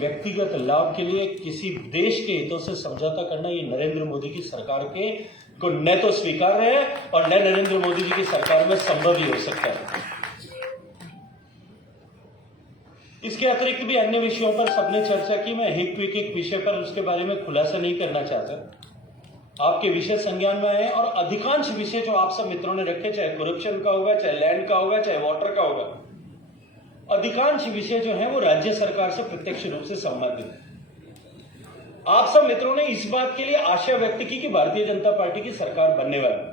व्यक्तिगत लाभ के लिए किसी देश के हितों से समझौता करना ये नरेंद्र मोदी की सरकार के को न तो स्वीकार्य है और न नरेंद्र मोदी जी की सरकार में संभव ही हो सकता है। इसके अतिरिक्त भी अन्य विषयों पर सबने चर्चा की। मैं एक विषय पर उसके बारे में खुलासा नहीं करना चाहता। आपके विषय संज्ञान में है और अधिकांश विषय जो आप सब मित्रों ने रखे, चाहे करप्शन का होगा, चाहे लैंड का होगा, चाहे वाटर का होगा, अधिकांश विषय जो है वो राज्य सरकार से प्रत्यक्ष रूप से संबंधित है। आप सब मित्रों ने इस बात के लिए आशा व्यक्त की कि भारतीय जनता पार्टी की सरकार बनने वाली।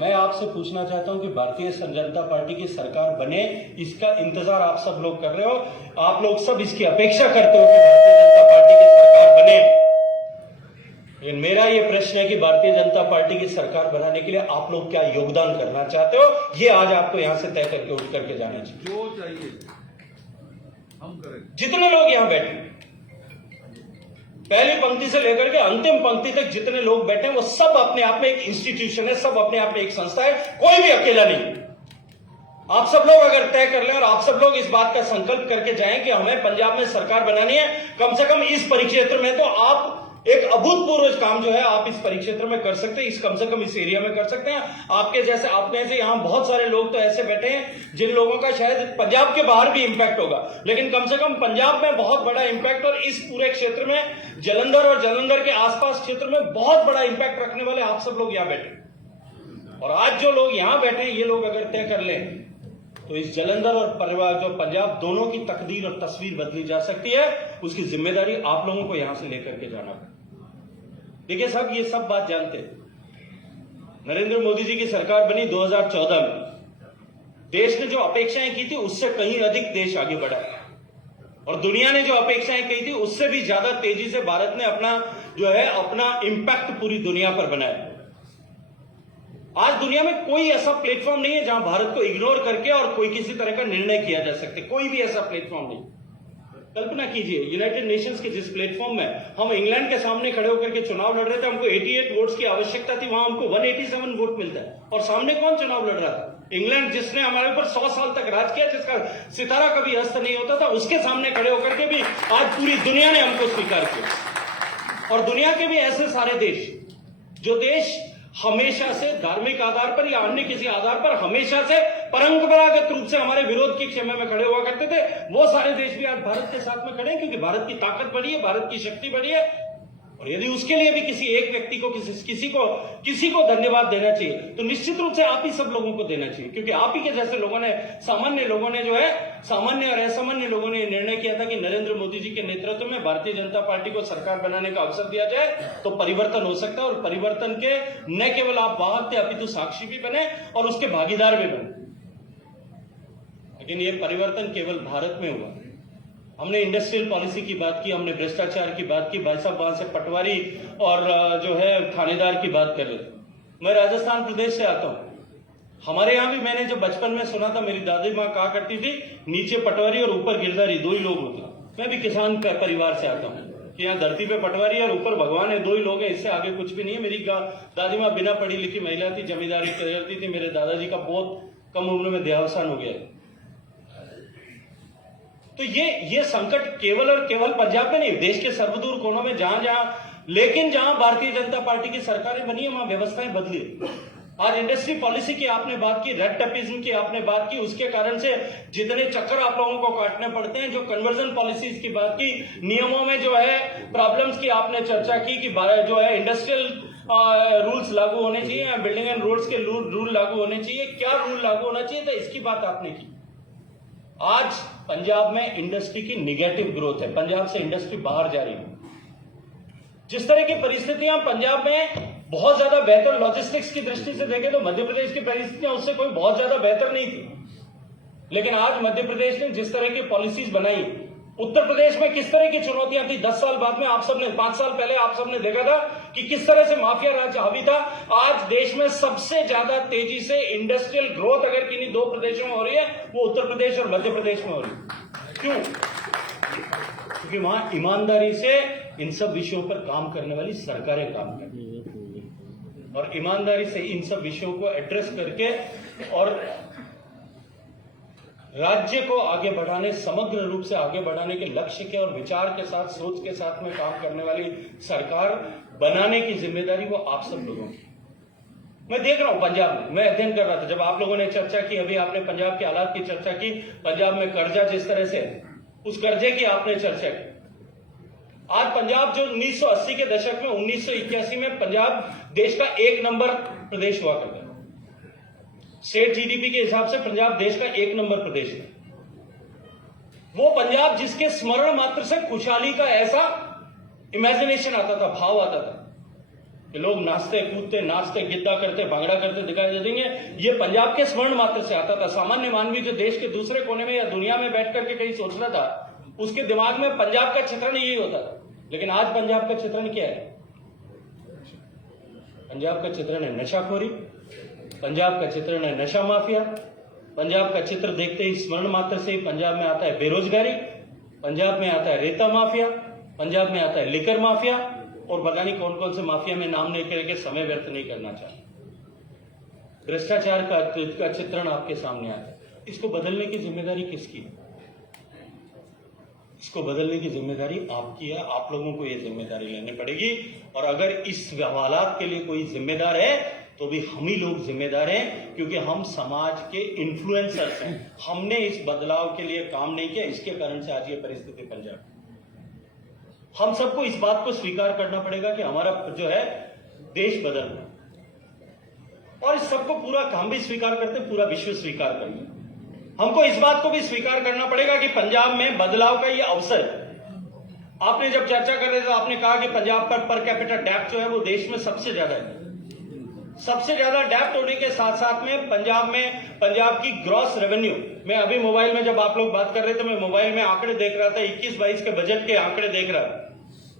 मैं आपसे पूछना चाहता हूं कि भारतीय जनता पार्टी की सरकार बने, इसका इंतजार आप सब लोग कर रहे हो, आप लोग सब इसकी अपेक्षा करते हो कि भारतीय जनता पार्टी की सरकार बने। लेकिन मेरा यह प्रश्न है कि भारतीय जनता पार्टी की सरकार बनाने के लिए आप लोग क्या योगदान करना चाहते हो, ये आज आपको यहां से तय करके उठ करके जाना चाहिए। जो चाहिए हम करेंगे। जितने लोग यहां बैठे, पहली पंक्ति से लेकर के अंतिम पंक्ति तक जितने लोग बैठे हैं, वो सब अपने आप में एक इंस्टीट्यूशन है, सब अपने आप में एक संस्था है, कोई भी अकेला नहीं। आप सब लोग अगर तय कर लें और आप सब लोग इस बात का संकल्प करके जाएं कि हमें पंजाब में सरकार बनानी है, कम से कम इस परिक्षेत्र में, तो आप एक अभूतपूर्व काम जो है आप इस परिक्षेत्र में कर सकते हैं, इस कम से कम इस एरिया में कर सकते हैं। आपके जैसे अपने से यहां बहुत सारे लोग तो ऐसे बैठे हैं जिन लोगों का शायद पंजाब के बाहर भी इंपैक्ट होगा, लेकिन कम से कम पंजाब में बहुत बड़ा इंपैक्ट, और इस पूरे क्षेत्र में जालंधर और जालंधर के आसपास क्षेत्र में बहुत बड़ा इंपैक्ट रखने वाले आप सब लोग यहां बैठे। और आज जो लोग यहां बैठे हैं, ये लोग अगर तय कर लें तो इस जालंधर और परिवार जो पंजाब दोनों की तकदीर और तस्वीर बदली जा सकती है। उसकी जिम्मेदारी आप लोगों को यहां से लेकर के जाना है। देखिए साहब, ये सब बात जानते हैं। नरेंद्र मोदी जी की सरकार बनी 2014 में। देश ने जो अपेक्षाएं की थी उससे कहीं अधिक देश आगे बढ़ा, और दुनिया ने जो अपेक्षाएं की थी उससे भी ज्यादा तेजी से भारत ने अपना इंपैक्ट पूरी दुनिया पर बनाया। आज दुनिया में कोई ऐसा प्लेटफॉर्म नहीं है जहां भारत को इग्नोर करके और कोई किसी तरह का निर्णय किया जा सकता है। कोई भी ऐसा प्लेटफॉर्म नहीं। कल्पना कीजिए, यूनाइटेड नेशंस के जिस प्लेटफॉर्म में हम इंग्लैंड के सामने खड़े होकर के चुनाव लड़ रहे थे, हमको 88 वोट्स की आवश्यकता थी, वहां हमको 187 वोट मिलता है। और सामने कौन चुनाव लड़ रहा था? इंग्लैंड, जिसने हमारे ऊपर 100 साल तक राज किया, जिसका सितारा कभी अस्त नहीं होता था, उसके सामने खड़े होकर के भी आज पूरी दुनिया ने हमको स्वीकार किया। और दुनिया के भी ऐसे सारे देश, जो देश हमेशा से धार्मिक आधार पर या अन्य किसी आधार पर हमेशा से परंपरागत रूप से हमारे विरोध की खेमे में खड़े हुआ करते थे, वो सारे देश भी आज भारत के साथ में खड़े हैं, क्योंकि भारत की ताकत बढ़ी है, भारत की शक्ति बढ़ी है। और यदि उसके लिए भी किसी एक व्यक्ति को किसी को धन्यवाद देना चाहिए, तो निश्चित रूप से आप ही सब लोगों को देना चाहिए, क्योंकि आप ही के जैसे लोगों ने, सामान्य और असामान्य लोगों ने निर्णय किया था कि नरेंद्र मोदी जी के नेतृत्व में भारतीय जनता पार्टी को सरकार बनाने का अवसर दिया जाए तो परिवर्तन हो सकता है। और परिवर्तन के न केवल आप वाहक थे, अपितु साक्षी भी बने और उसके भागीदार भी बने। लेकिन यह परिवर्तन केवल भारत में हुआ। हमने इंडस्ट्रियल पॉलिसी की बात की, हमने भ्रष्टाचार की बात की, भाई साहब वहां से पटवारी और जो है थानेदार की बात कर रहे थे। मैं राजस्थान प्रदेश से आता हूं। हमारे यहां भी मैंने जो बचपन में सुना था, मेरी दादी माँ कहा करती थी, नीचे पटवारी और ऊपर गिरधारी, दो ही लोग होते। मैं भी किसान का परिवार से आता हूँ कि यहाँ धरती पे पटवारी और ऊपर भगवान है, दो ही लोग हैं, इससे आगे कुछ भी नहीं है। मेरी दादी माँ बिना पढ़ी लिखी महिला थी, जमींदारी करती थी। मेरे दादाजी का बहुत कम उम्र में देहावसान हो गया। तो ये संकट केवल और केवल पंजाब में नहीं, देश के सर्वदूर कोनों में जहां भारतीय जनता पार्टी की सरकारें बनी है, वहां व्यवस्थाएं बदली। आज इंडस्ट्री पॉलिसी की आपने बात की, रेड टेपिज्म की आपने बात की, उसके कारण से जितने चक्कर आप लोगों को काटने पड़ते हैं, जो कन्वर्जन पॉलिसीज की बात की, नियमों में जो है प्रॉब्लम्स की आपने चर्चा की कि जो है इंडस्ट्रियल रूल्स लागू होने चाहिए, बिल्डिंग एंड रोड्स के रूल लागू होने चाहिए, क्या रूल लागू होना चाहिए था, इसकी बात आपने की। आज पंजाब में इंडस्ट्री की निगेटिव ग्रोथ है, पंजाब से इंडस्ट्री बाहर जा रही है। जिस तरह की परिस्थितियां पंजाब में बहुत ज्यादा बेहतर, लॉजिस्टिक्स की दृष्टि से देखें तो मध्य प्रदेश की परिस्थितियां उससे कोई बहुत ज्यादा बेहतर नहीं थी। लेकिन आज मध्य प्रदेश ने जिस तरह की पॉलिसीज बनाई, उत्तर प्रदेश में किस तरह की चुनौतियां थी 10 साल बाद में, आप सबने 5 साल पहले आप सबने देखा था कि किस तरह से माफिया राज हावी था। आज देश में सबसे ज्यादा तेजी से इंडस्ट्रियल ग्रोथ अगर किन्हीं दो प्रदेशों में हो रही है, वो उत्तर प्रदेश और मध्य प्रदेश में हो रही है। क्यों? क्योंकि वहां ईमानदारी से इन सब विषयों पर काम करने वाली सरकारें काम कर रही है, और ईमानदारी से इन सब विषयों को एड्रेस करके और राज्य को आगे बढ़ाने, समग्र रूप से आगे बढ़ाने के लक्ष्य के और विचार के साथ, सोच के साथ में काम करने वाली सरकार बनाने की जिम्मेदारी वो आप सब लोगों की। मैं देख रहा हूं पंजाब में, मैं अध्ययन कर रहा था जब आप लोगों ने चर्चा की, अभी आपने पंजाब के हालात की चर्चा की, पंजाब में कर्जा जिस तरह से, उस कर्जे की आपने चर्चा की। आज पंजाब जो 1980 के दशक में, 1981 में पंजाब देश का 1 नंबर प्रदेश हुआ करता था। स्टेट जीडीपी के हिसाब से पंजाब देश का 1 नंबर प्रदेश है। वो पंजाब जिसके स्मरण मात्र से खुशहाली का ऐसा इमेजिनेशन आता था, भाव आता था कि लोग नाचते कूदते, नाचते गिद्दा करते, भांगड़ा करते दिखाई दे देंगे, ये पंजाब के स्मरण मात्र से आता था। सामान्य मानवी जो देश के दूसरे कोने में या दुनिया में बैठ करके कहीं सोच रहा था, उसके दिमाग में पंजाब का चित्रण यही होता था। लेकिन आज पंजाब का चित्रण क्या है? पंजाब का चित्रण है नशाखोरी, पंजाब का चित्रण है नशा माफिया, पंजाब का चित्र देखते ही स्मरण मात्र से ही पंजाब में आता है बेरोजगारी, पंजाब में आता है रेता माफिया, पंजाब में आता है लिकर माफिया, और पता नहीं कौन कौन से माफिया में नाम नहीं करके समय व्यर्थ नहीं करना चाहते। भ्रष्टाचार का चित्रण आपके सामने आता है। इसको बदलने की जिम्मेदारी किसकी है? इसको बदलने की जिम्मेदारी आपकी है। आप लोगों को यह जिम्मेदारी लेनी पड़ेगी, और अगर इस हालात के लिए कोई जिम्मेदार है तो भी हम ही लोग जिम्मेदार हैं, क्योंकि हम समाज के इन्फ्लुएंसर्स हैं। हमने इस बदलाव के लिए काम नहीं किया, इसके कारण से आज ये परिस्थिति बन जाती। हम सबको इस बात को स्वीकार करना पड़ेगा कि हमारा जो है देश बदल रहा है, और इस सबको पूरा हम भी स्वीकार करते, पूरा विश्व स्वीकार करते। हमको इस बात को भी स्वीकार करना पड़ेगा कि पंजाब में बदलाव का ये अवसर है। आपने जब चर्चा कर रहे थे, आपने कहा कि पंजाब पर कैपिटा डेप्थ जो है वो देश में सबसे ज्यादा है। सबसे ज्यादा डेप्थ होने के साथ साथ में पंजाब की ग्रॉस रेवेन्यू, मैं अभी मोबाइल में जब आप लोग बात कर रहे थे, मैं मोबाइल में आंकड़े देख रहा था, 21-22 के बजट के आंकड़े देख रहा था।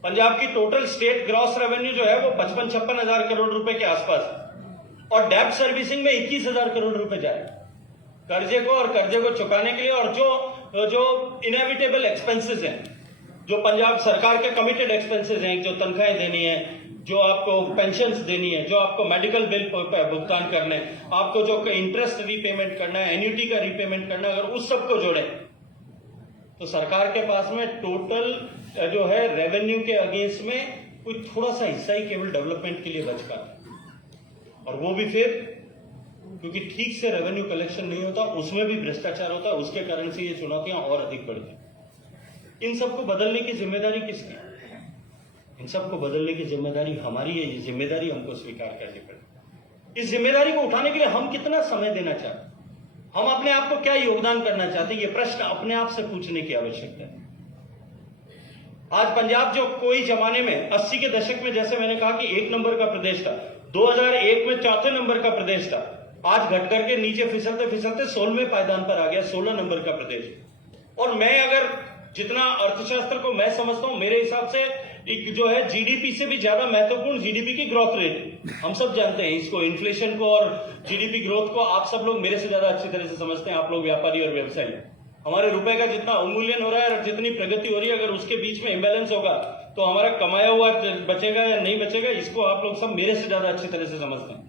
पंजाब की टोटल स्टेट ग्रॉस रेवेन्यू जो है वो 55-56 हजार करोड़ रुपए के आसपास है, और डेप्थ सर्विसिंग में 21,000 करोड़ रुपए जाए कर्जे को, और कर्जे को चुकाने के लिए। और जो इनएविटेबल एक्सपेंसेस हैं, जो पंजाब सरकार के कमिटेड एक्सपेंसेस हैं, जो तनख्वाहें देनी है, जो आपको पेंशन्स देनी है, जो आपको मेडिकल बिल भुगतान करने, आपको जो इंटरेस्ट रीपेमेंट करना है, एन्युटी का रीपेमेंट करना है, अगर उस सबको जोड़े तो सरकार के पास में टोटल जो है रेवेन्यू के अगेंस्ट में कोई थोड़ा सा हिस्सा ही केवल डेवलपमेंट के लिए बच पाता है। और वो भी फिर क्योंकि ठीक से रेवेन्यू कलेक्शन नहीं होता, उसमें भी भ्रष्टाचार होता है, उसके कारण से ये चुनौतियां और अधिक बढ़ती। इन सबको बदलने की जिम्मेदारी किसकी? इन सबको बदलने की जिम्मेदारी हमारी है। ये जिम्मेदारी हमको स्वीकार करनी पड़ेगी। इस जिम्मेदारी को उठाने के लिए हम कितना समय देना चाहते हैं, हम अपने आप को क्या योगदान करना चाहते हैं, ये प्रश्न अपने आप से पूछने की आवश्यकता है। आज पंजाब जो कोई जमाने में 80 के दशक में, जैसे मैंने कहा कि 1 नंबर का प्रदेश था, 2001 में 4थे नंबर का प्रदेश था, आज घट करके नीचे फिसलते फिसलते 16वें पायदान पर आ गया, 16 नंबर का प्रदेश। और मैं अगर जितना अर्थशास्त्र को मैं समझता हूं, मेरे हिसाब से एक जो है जीडीपी से भी ज्यादा महत्वपूर्ण जीडीपी की ग्रोथ रेट। हम सब जानते हैं इसको, इन्फ्लेशन को और जीडीपी ग्रोथ को आप सब लोग मेरे से ज्यादा अच्छी तरह से समझते हैं, आप लोग व्यापारी और व्यवसायी। हमारे रुपए का जितना अवमूल्यन हो रहा है और जितनी प्रगति हो रही है, अगर उसके बीच में इम्बैलेंस होगा तो हमारा कमाया हुआ बचेगा या नहीं बचेगा, इसको आप लोग सब मेरे से ज्यादा अच्छी तरह से समझते हैं।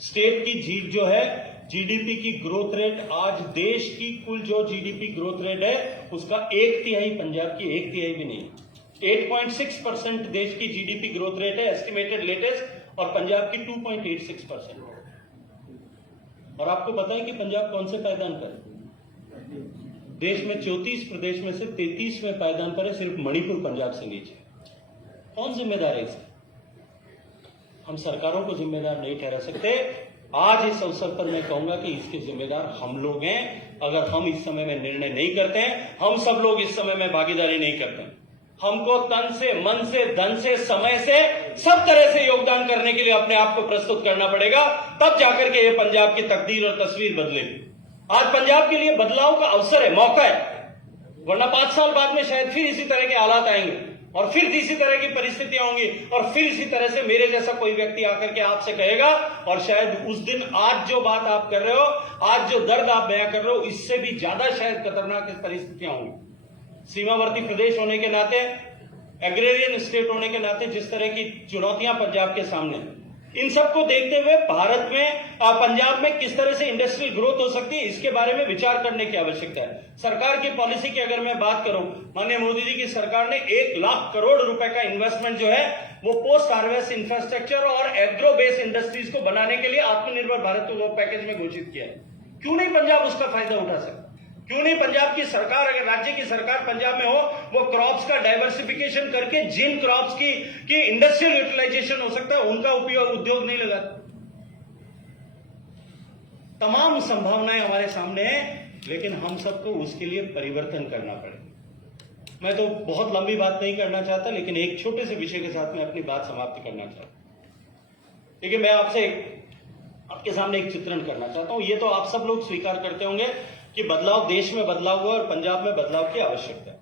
स्टेट की जो है जीडीपी की ग्रोथ रेट, आज देश की कुल जो जीडीपी ग्रोथ रेट है उसका 1/3 पंजाब की, 1/3 भी नहीं, 8.6% देश की जीडीपी ग्रोथ रेट है एस्टिमेटेड लेटेस्ट, और पंजाब की 2.86%। और आपको पता है कि पंजाब कौन से पायदान पर है? देश में 34 प्रदेश में से 33वें पायदान पर है, सिर्फ मणिपुर पंजाब से नीचे। कौन जिम्मेदार है इसका? हम सरकारों को जिम्मेदार नहीं ठहरा सकते। आज इस अवसर पर मैं कहूंगा कि इसके जिम्मेदार हम लोग हैं। अगर हम इस समय में निर्णय नहीं करते हैं, हम सब लोग इस समय में भागीदारी नहीं करते हैं, हमको तन से, मन से, धन से, समय से, सब तरह से योगदान करने के लिए अपने आप को प्रस्तुत करना पड़ेगा, तब जाकर के ये पंजाब की तकदीर और तस्वीर बदलेगी। आज पंजाब के लिए बदलाव का अवसर है, मौका है, वरना 5 साल बाद में शायद फिर इसी तरह के हालात आएंगे, और फिर इसी तरह की परिस्थितियां होंगी, और फिर इसी तरह से मेरे जैसा कोई व्यक्ति आकर के आपसे कहेगा, और शायद उस दिन आज जो बात आप कर रहे हो, आज जो दर्द आप बयां कर रहे हो, इससे भी ज्यादा शायद खतरनाक परिस्थितियां होंगी। सीमावर्ती प्रदेश होने के नाते, एग्रेरियन स्टेट होने के नाते जिस तरह की चुनौतियां पंजाब के सामने, इन सबको देखते हुए भारत में पंजाब में किस तरह से इंडस्ट्रियल ग्रोथ हो सकती है, इसके बारे में विचार करने की आवश्यकता है। सरकार की पॉलिसी की अगर मैं बात करूं, माननीय मोदी जी की सरकार ने 1 लाख करोड़ रुपए का इन्वेस्टमेंट जो है वो पोस्ट हार्वेस्ट इंफ्रास्ट्रक्चर और एग्रो बेस्ड इंडस्ट्रीज को बनाने के लिए आत्मनिर्भर भारत पैकेज में घोषित किया है। क्यों नहीं पंजाब उसका फायदा उठा सकता? क्यों नहीं पंजाब की सरकार, अगर राज्य की सरकार पंजाब में हो, वो क्रॉप्स का डाइवर्सिफिकेशन करके जिन क्रॉप्स की इंडस्ट्रियल यूटिलाइजेशन हो सकता है उनका उपयोग उद्योग नहीं लगाता? तमाम संभावनाएं हमारे सामने हैं, लेकिन हम सबको उसके लिए परिवर्तन करना पड़ेगा। मैं तो बहुत लंबी बात नहीं करना चाहता, लेकिन एक छोटे से विषय के साथ मैं अपनी बात समाप्त करना चाहता हूं। देखिए, मैं आपके सामने एक चित्रण करना चाहता हूं। ये तो आप सब लोग स्वीकार करते होंगे कि बदलाव, देश में बदलाव हुआ और पंजाब में बदलाव की आवश्यकता है।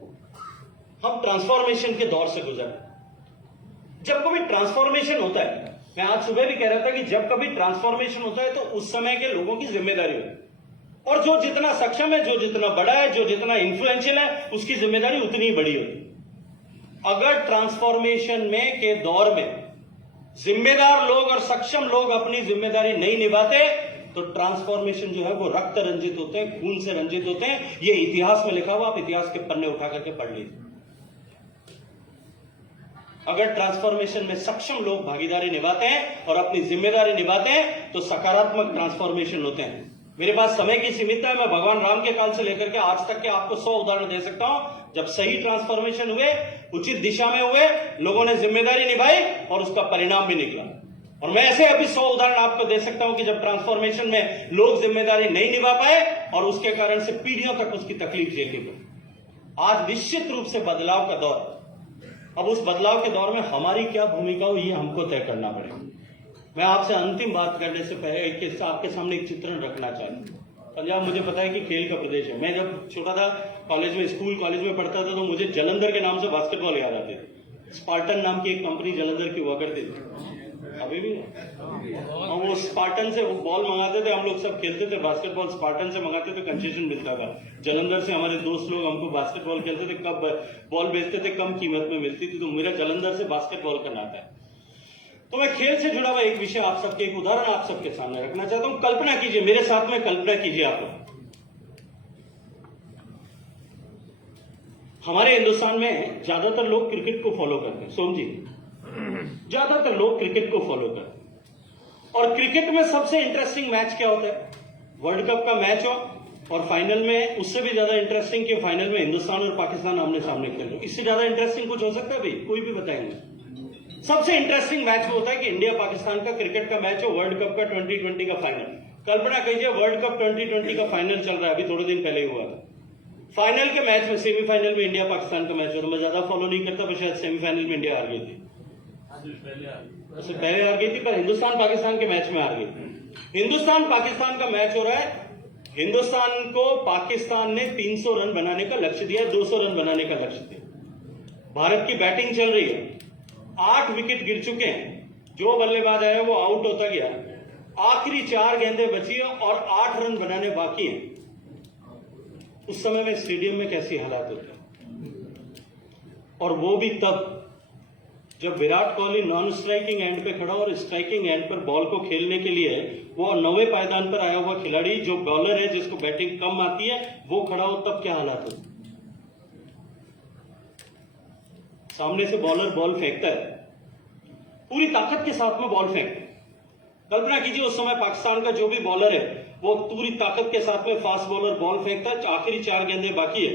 हम ट्रांसफॉर्मेशन के दौर से गुजर रहे। जब कभी ट्रांसफॉर्मेशन होता है, मैं आज सुबह भी कह रहा था कि जब कभी ट्रांसफॉर्मेशन होता है तो उस समय के लोगों की जिम्मेदारी होती है, और जो जितना सक्षम है, जो जितना बड़ा है, जो जितना इंफ्लुएंशियल है, उसकी जिम्मेदारी उतनी ही बड़ी होती है। अगर ट्रांसफॉर्मेशन में के दौर में जिम्मेदार लोग और सक्षम लोग अपनी जिम्मेदारी नहीं निभाते तो ट्रांसफॉर्मेशन जो है वो रक्त रंजित होते हैं, खून से रंजित होते हैं। ये इतिहास में लिखा हुआ, आप इतिहास के पन्ने उठा करके पढ़ लीजिए। अगर ट्रांसफॉर्मेशन में सक्षम लोग भागीदारी निभाते हैं और अपनी जिम्मेदारी निभाते हैं तो सकारात्मक ट्रांसफॉर्मेशन होते हैं। मेरे पास समय की सीमितता है, मैं भगवान राम के काल से लेकर के आज तक के आपको 100 उदाहरण दे सकता हूं जब सही ट्रांसफॉर्मेशन हुए, उचित दिशा में हुए, लोगों ने जिम्मेदारी निभाई और उसका परिणाम भी निकला। और मैं ऐसे अभी 100 उदाहरण आपको दे सकता हूं कि जब ट्रांसफॉर्मेशन में लोग जिम्मेदारी नहीं निभा पाए और उसके कारण से पीढ़ियों तक उसकी तकलीफ झेलनी पड़ी। आज निश्चित रूप से बदलाव का दौर। अब उस बदलाव के दौर में हमारी क्या भूमिका हो, ये हमको तय करना पड़ेगा। मैं आपसे अंतिम बात करने से पहले आपके सामने एक चित्रण रखना चाहता हूं। पंजाब, मुझे पता है कि खेल का प्रदेश है। मैं जब छोटा था, कॉलेज में पढ़ता था, तो मुझे जालंधर के नाम से बास्केटबॉल याद आते थे। स्पार्टन नाम की एक कंपनी जालंधर की हुआ करती थी, अभी भी। और वो स्पार्टन से वो बॉल मंगाते थे, हम लोग सब खेलते थे बास्केटबॉल। स्पार्टन से मंगाते थे, कंसेशन मिलता था। जालंधर से हमारे दोस्त लोग हमको बास्केटबॉल खेलते थे, कब बॉल बेचते थे, कम कीमत में मिलती थी। तो मेरा जालंधर से बास्केटबॉल का नाता है। तो मैं खेल से जुड़ा हुआ एक विषय आप सबके, एक उदाहरण आप सबके सामने रखना चाहता हूं। कल्पना कीजिए, मेरे साथ में कल्पना कीजिए आप, हमारे हिंदुस्तान में ज्यादातर लोग क्रिकेट को फॉलो करते हैं। सोम जी, ज्यादातर लोग क्रिकेट को फॉलो करते हैं, और क्रिकेट में सबसे इंटरेस्टिंग मैच क्या होता है? वर्ल्ड कप का मैच हो, और फाइनल में उससे भी ज्यादा इंटरेस्टिंग कि फाइनल में हिंदुस्तान और पाकिस्तान आमने सामने खेल रहे हो। इससे ज्यादा इंटरेस्टिंग कुछ हो सकता है भाई? कोई भी बताएंगे। सबसे इंटरेस्टिंग मैच वो होता है कि इंडिया पाकिस्तान का क्रिकेट का मैच हो, वर्ल्ड कप का 2020 का फाइनल। कल्पना कीजिए, वर्ल्ड कप 2020 का फाइनल चल रहा है, अभी थोड़े दिन पहले ही हुआ था। फाइनल के मैच में, सेमीफाइनल में इंडिया पाकिस्तान का मैच हो, तो मैं ज्यादा फॉलो नहीं करता, पर शायद सेमीफाइनल में इंडिया हार गई थी, उससे पहले हार गई थी, पर हिंदुस्तान पाकिस्तान के मैच में हार गई। हिंदुस्तान पाकिस्तान का मैच हो रहा है, हिंदुस्तान को पाकिस्तान ने 300 रन बनाने का लक्ष्य दिया, 200 रन बनाने का लक्ष्य दिया। भारत की बैटिंग चल रही है, 8 विकेट गिर चुके हैं, जो बल्लेबाज आया वो आउट होता गया, आखिरी 4 गेंदें बची हैं और 8 रन बनाने बाकी हैं। उस समय में स्टेडियम में कैसी हालात होते हैं, और वो भी तब जब Virat Kohli non striking and पे खड़ा और स्ट्राइकिंग एंड पर बॉल को खेलने के लिए वो 9वें पायदान पर आया हुआ खिलाड़ी, जो बॉलर है जिसको बैटिंग कम आती है, वो खड़ा हो, तब क्या हालात होते? सामने से बॉलर बॉल फेंकता है, पूरी ताकत के साथ में बॉल फेंकता है। कल्पना कीजिए, उस समय पाकिस्तान का जो भी बॉलर है वो पूरी ताकत के साथ में फास्ट बॉलर बॉल फेंकता है, आखिरी 4 गेंदें बाकी है।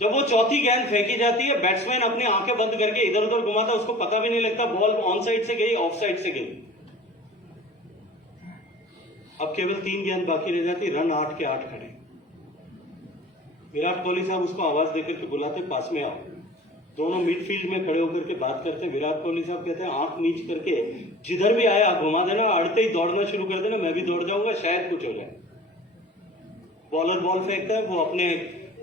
जब वो चौथी गेंद फेंकी जाती है, बैट्समैन अपनी आंखें बंद करके इधर उधर घुमाता, उसको पता भी नहीं लगता बॉल ऑन साइड से गई, ऑफ साइड से गई। अब केवल 3 गेंद बाकी रह जाती, रन 8 के 8 खड़े। विराट कोहली साहब उसको आवाज देकर के बुलाते, पास में आओ। दोनों मिडफील्ड में खड़े होकर के बात करते। विराट कोहली साहब कहते हैं, आंख नीच करके जिधर भी आया घुमा देना, अड़ते ही दौड़ना शुरू कर देना, मैं भी दौड़ जाऊंगा, शायद कुछ हो जाए। बॉलर बॉल फेंकता है, वो अपने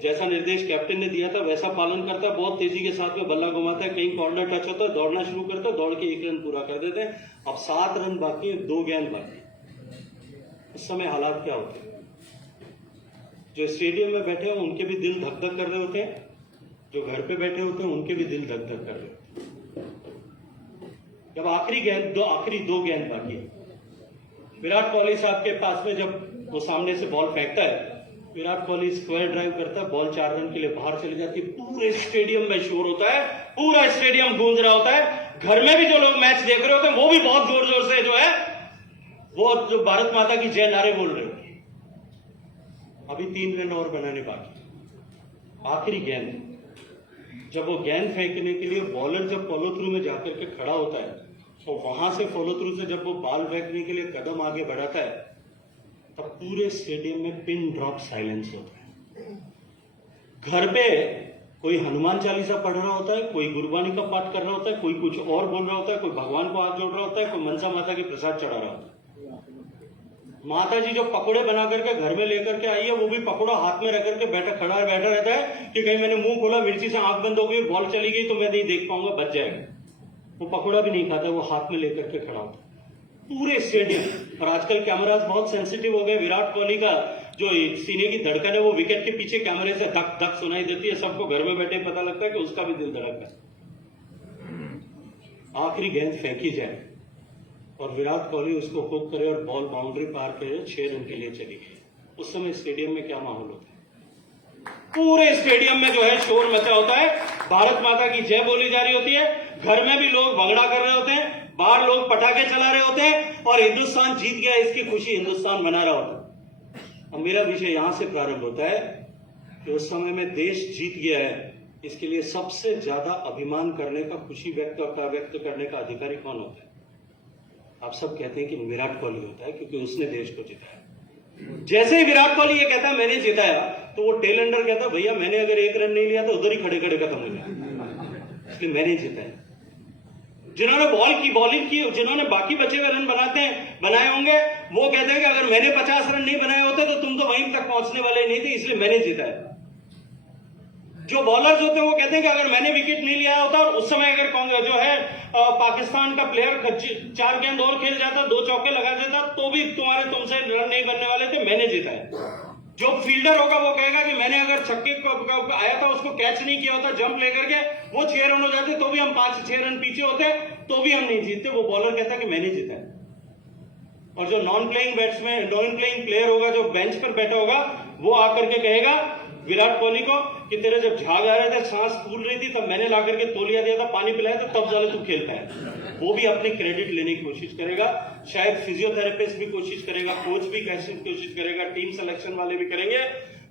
जैसा निर्देश कैप्टन ने दिया था वैसा पालन करता है, बहुत तेजी के साथ में बल्ला घुमाता है, कहीं कॉर्नर टच होता है, दौड़ना शुरू करता है, दौड़ के 1 रन पूरा कर देते हैं। अब 7 रन बाकी है, 2 गेंद बाकी। उस समय हालात क्या होते हैं? जो स्टेडियम में बैठे हैं उनके भी दिल धक धक कर रहे होते हैं, जो घर पे बैठे होते हैं उनके भी दिल धक धक कर रहे होते हैं। जब आखिरी दो गेंद बाकी है, विराट कोहली साहब के पास में जब वो सामने से बॉल फेंकता है, विराट कोहली स्क्वायर ड्राइव करता है, बॉल 4 रन के लिए बाहर चली जाती है, पूरे स्टेडियम में शोर होता है, पूरा स्टेडियम गूंज रहा होता है। घर में भी जो लोग मैच देख रहे होते हैं वो भी बहुत जोर जोर से जो है वो जो भारत माता की जय नारे बोल रहे होते हैं। अभी 3 रन और बनाने बाकी, आखिरी गेंद। जब वो गेंद फेंकने के लिए बॉलर जब फॉलो थ्रू में जाकर के खड़ा होता है, तो वहां से फॉलो थ्रू से जब वो बॉल फेंकने के लिए कदम आगे बढ़ाता है, तब पूरे स्टेडियम में पिन ड्रॉप साइलेंस होता है। घर पे कोई हनुमान चालीसा पढ़ रहा होता है, कोई गुरबानी का पाठ कर रहा होता है, कोई कुछ और बोल रहा होता है, कोई भगवान को हाथ जोड़ रहा होता है, कोई मनसा माता के प्रसाद चढ़ा रहा होता है। माता जी जो पकोड़े बना करके घर में लेकर के आई है, वो भी पकोड़ा हाथ में रख करके बैठा रहता है कि कहीं मैंने मुंह खोला, मिर्ची से आंख बंद हो गई, बॉल चली गई तो मैं नहीं देख पाऊंगा, बच जाएगा। वो पकोड़ा भी नहीं खाता, वो हाथ में लेकर के खड़ा होता है पूरे स्टेडियम। और आजकल कैमरास बहुत सेंसिटिव हो गए। विराट कोहली का जो सीने की धड़कन है वो विकेट के पीछे कैमरे से धक धक सुनाई देती है। सबको घर में बैठे पता लगता है कि उसका भी दिल धड़क है। आखिरी गेंद फेंकी जाए और विराट कोहली उसको हुक करे और बॉल बाउंड्री पार करे, 6 रन के लिए चली गई। उस समय स्टेडियम में क्या माहौल होता है? पूरे स्टेडियम में जो है शोर मचा होता है, भारत माता की जय बोली जा रही होती है। घर में भी लोग भंगड़ा कर रहे होते हैं, बाहर लोग पटाखे चला रहे होते हैं और हिंदुस्तान जीत गया इसकी खुशी हिंदुस्तान मना रहा होता है। अब मेरा विषय यहां से प्रारंभ होता है कि उस समय में देश जीत गया है, इसके लिए सबसे ज्यादा अभिमान करने का, खुशी व्यक्त करने का अधिकारी कौन होता है? आप सब कहते हैं कि विराट कोहली होता है, क्योंकि उसने देश को जिताया। जैसे ही विराट कोहली ये कहता है मैंने जिताया, तो वो टेल एंडर कहता है भैया मैंने अगर 1 रन नहीं लिया तो उधर ही खड़े खड़े खत्म हो गया, इसलिए मैंने जिताया। जिन्होंने बॉलिंग की, जिन्होंने बाकी बचे हुए रन बनाए होंगे, वो कहते हैं कि अगर मैंने 50 रन नहीं बनाए होते तो तुम तो वहीं तक पहुंचने वाले नहीं थे, इसलिए मैंने जिताया। जो बॉलर्स होते हैं वो कहते हैं कि अगर मैंने विकेट नहीं लिया होता और उस समय अगर कांग्रेस जो है पाकिस्तान का प्लेयर 4 गेंद और खेल जाता, 2 चौके लगा देता, तो भी तुमसे रन नहीं बनने वाले थे, मैंने जिताया। जो फील्डर होगा वो कहेगा कि मैंने अगर छक्के को आया था उसको कैच नहीं किया होता, जंप लेकर के वो 6 रन हो जाते, तो भी हम 5-6 रन पीछे होते, तो भी हम नहीं जीतते। वो बॉलर कहता है कि मैंने जिताया। और जो नॉन प्लेइंग प्लेयर होगा, जो बेंच पर बैठा होगा, वो आकर के कहेगा विराट कोहली को कि तेरे जब झाग आ रहे थे, सांस फूल रही थी, तब मैंने ला करके तौलिया दिया था, पानी पिलाया था, तब जाने तू खेलता है। वो भी अपने क्रेडिट लेने की कोशिश करेगा। शायद फिजियोथेरेपिस्ट भी कोशिश करेगा, कोच भी कोशिश करेगा, टीम सिलेक्शन वाले भी करेंगे।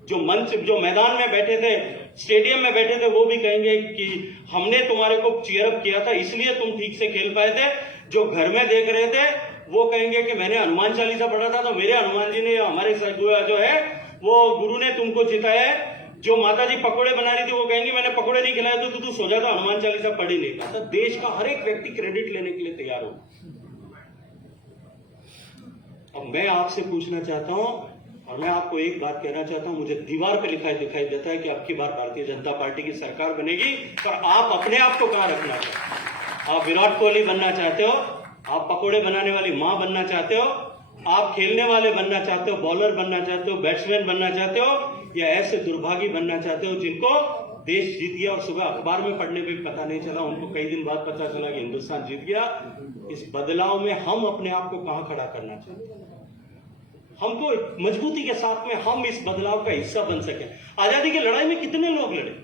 जो मैदान में बैठे थे, स्टेडियम में बैठे थे, वो भी कहेंगे कि हमने तुम्हारे को चीयर अप किया था, इसलिए तुम ठीक से खेल पाए थे। जो घर में देख रहे थे वो कहेंगे कि मैंने हनुमान चालीसा पढ़ा था, तो मेरे हनुमान जी ने, हमारे जो है वो गुरु ने तुमको जिताया है। जो माता जी पकोड़े बना रही थी वो कहेंगे मैंने पकोड़े नहीं खिलाए तो तू सो जाता, हनुमान चालीसा पढ़ ही नहीं पाता। देश का हर एक व्यक्ति क्रेडिट लेने के लिए तैयार हो। अब मैं आपसे पूछना चाहता हूं और मैं आपको एक बात कहना चाहता हूं, मुझे दीवार पे दिखाई देता है कि अब की बार भारतीय जनता पार्टी की सरकार बनेगी, पर आप अपने आप को कहां रखना चाहते हो? आप विराट कोहली बनना चाहते हो? आप पकोड़े बनाने वाली मां बनना चाहते हो? आप खेलने वाले बनना चाहते हो, बॉलर बनना चाहते हो, बैट्समैन बनना चाहते हो, या ऐसे दुर्भागी बनना चाहते हो जिनको देश जीत गया और सुबह अखबार में पढ़ने पे भी पता नहीं चला, उनको कई दिन बाद पता चला कि हिंदुस्तान जीत गया? इस बदलाव में हम अपने आप को कहां खड़ा करना चाहते हैं? हमको मजबूती के साथ में हम इस बदलाव का हिस्सा बन सके। आजादी की लड़ाई में कितने लोग लड़े,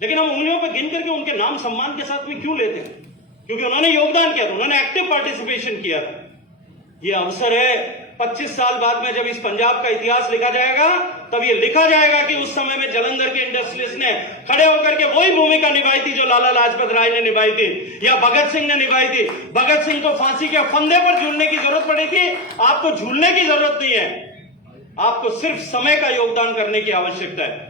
लेकिन हम उंगलियों पर गिन करके उनके नाम सम्मान के साथ में क्यों लेते हैं? क्योंकि उन्होंने योगदान किया था, उन्होंने एक्टिव पार्टिसिपेशन किया था। ये अवसर है 25 साल बाद में जब इस पंजाब का इतिहास लिखा जाएगा, तब ये लिखा जाएगा कि उस समय में जालंधर के इंडस्ट्रियलिस्ट ने खड़े होकर के वही भूमिका निभाई थी जो लाला लाजपत राय ने निभाई थी या भगत सिंह ने निभाई थी। भगत सिंह को फांसी के फंदे पर झूलने की जरूरत पड़ी थी, आपको झूलने की जरूरत नहीं है। आपको सिर्फ समय का योगदान करने की आवश्यकता है।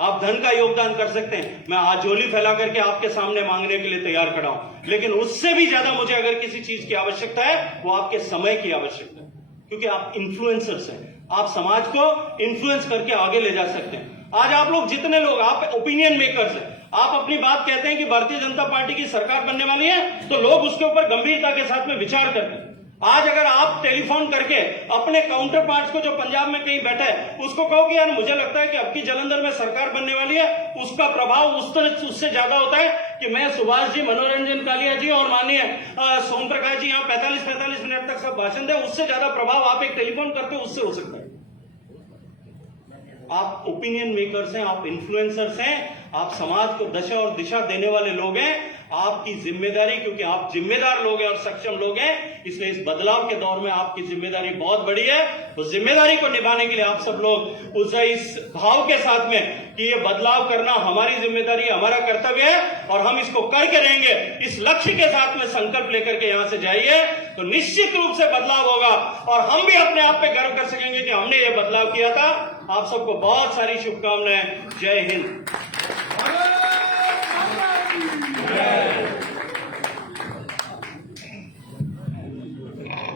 आप धन का योगदान कर सकते हैं, मैं आज झोली फैला करके आपके सामने मांगने के लिए तैयार खड़ा हूं, लेकिन उससे भी ज्यादा मुझे अगर किसी चीज की आवश्यकता है वो आपके समय की आवश्यकता है, क्योंकि आप इन्फ्लुएंसर्स हैं। आप समाज को इन्फ्लुएंस करके आगे ले जा सकते हैं। आज आप लोग जितने लोग, आप ओपिनियन मेकर्स हैं, आप अपनी बात कहते हैं कि भारतीय जनता पार्टी की सरकार बनने वाली है, तो लोग उसके ऊपर गंभीरता के साथ में विचार करते हैं। आज अगर आप टेलीफोन करके अपने काउंटर पार्ट्स को जो पंजाब में कहीं बैठा है उसको कहो कि यार मुझे लगता है कि अब की जालंधर में सरकार बनने वाली है, उसका प्रभाव उससे ज्यादा होता है कि मैं सुभाष जी, मनोरंजन कालिया जी और माननीय सोम प्रकाश जी यहाँ 45 मिनट तक सब भाषण दें, उससे ज्यादा प्रभाव आप एक टेलीफोन करते हो उससे हो सकता है। आप ओपिनियन मेकर्स हैं, आप इन्फ्लुएंसर्स हैं, आप समाज को दशा और दिशा देने वाले लोग हैं। आपकी जिम्मेदारी, क्योंकि आप जिम्मेदार लोग हैं और सक्षम लोग हैं, इसलिए इस बदलाव के दौर में आपकी जिम्मेदारी बहुत बड़ी है। उस जिम्मेदारी को निभाने के लिए आप सब लोग इस भाव के साथ में कि ये बदलाव करना हमारी जिम्मेदारी, हमारा कर्तव्य है और हम इसको करके रहेंगे, इस लक्ष्य के साथ में संकल्प लेकर के यहां से जाइए तो निश्चित रूप से बदलाव होगा और हम भी अपने आप पे गर्व कर सकेंगे कि हमने ये बदलाव किया था। आप सबको बहुत सारी शुभकामनाएं। जय हिंद।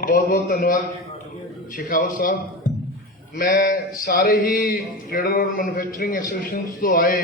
बहुत बहुत धन्यवाद शेखावत साहब। मैं सारे ही ट्रेडर और मैन्युफैक्चरिंग एसोसिएशंस तो आए